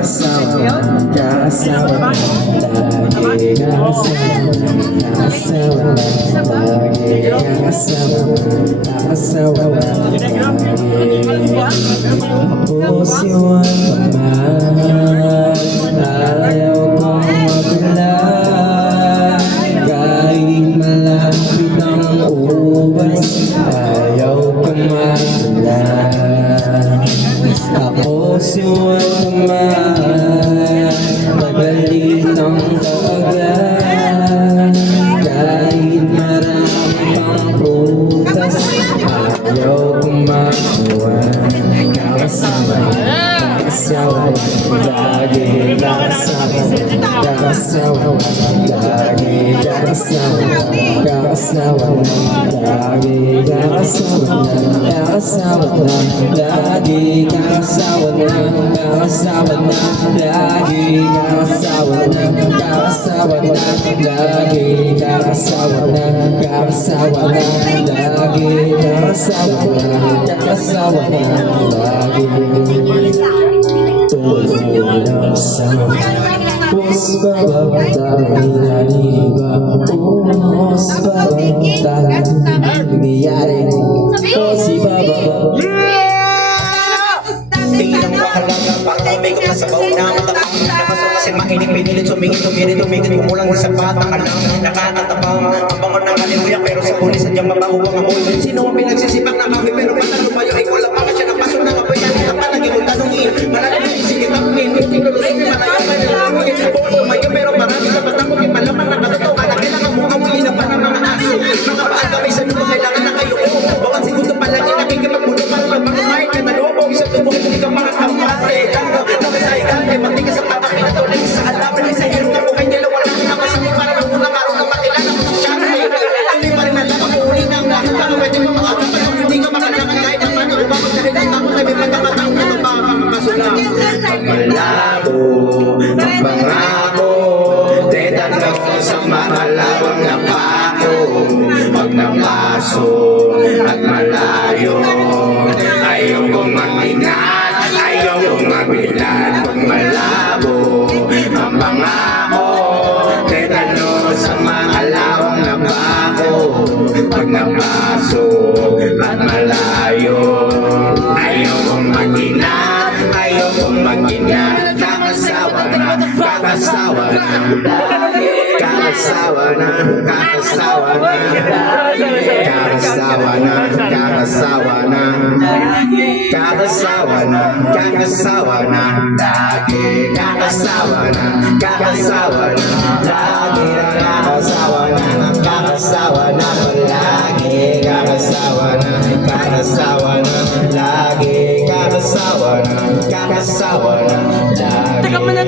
kakasawa, lagi kakasawa, tapos yun naman, ayaw kong mabula, kahit malapit ang ubas, ayaw kong mabula. Tapos yun naman, magalit ang kaagad, kahit marami pang prutas, ayaw kong makuha. Kakasawa, lagi kakasawa, lagi kakasawa, lagi kakasawa, lagi kakasawa, lagi kakasawa, lagi kakasawa, lagi tulad sa pus babagdang iba, pus babagdang nangyayari o si Baba. Tingin ang mahalaga, pag-umig ko na sa baon na matapang. Napasok kasi mainit, pinilit, tumigit, kumulang sa bata ka lang. Nakakatabang, ang bangon ng halimuya, pero sa huli sadyang mabaho ang amoy. Sino ang pinagsisipak na kami, pero patalo ba yung ikaw lang baka siya napasok na kabayan. Ang palagi mong tanongin, malalim na isigitangin. Hindi ko lusog ni malayo, may nalamigin sa buong tumayo, pero marami sa patangin, malaman na katatawa. Kailangan mo amuyin na pa ng mga aso. Mga paan kami sa lupa, kailangan na kayo. Bawat segundo palagi nakikipagbulo para magmamahin ka na loob. Isang tubong hindi ka makakampate. Nakasay ka, mati ka sa patakin na tuloy sa alaman. Sa hirap na buhay nila, wala ka nakasama para ng unang araw na makilala mo sa siyate. Hindi pa rin alam ang uli ng lahat. Baka pwede mo makakapan kung hindi ka makalakan kahit ang paano. Umabot dahil ang takot ay may pagkakataong na mapapakasulang. Malabo, pangako, dedan ako sa makalawang na pako. Pag napaso at malayo, ayaw kong mag-ingat, ayaw kong mabilan. Pag malabo, ang pangako, dedan ako sa makalawang na pako. Pag napaso at malayo, ayaw kong mag-ingat, ayaw kong mag-ingat. Kakasawa na, kakasawa na, kakasawa na, kakasawa na, kakasawa na, kakasawa na, kakasawa na, kakasawa na, lagi kakasawa na, kakasawa na, lagi kakasawa na, kakasawa na, palagi kakasawa na, kakasawa na, lagi kakasawa na, kakasawa na, lagi. Teka muna,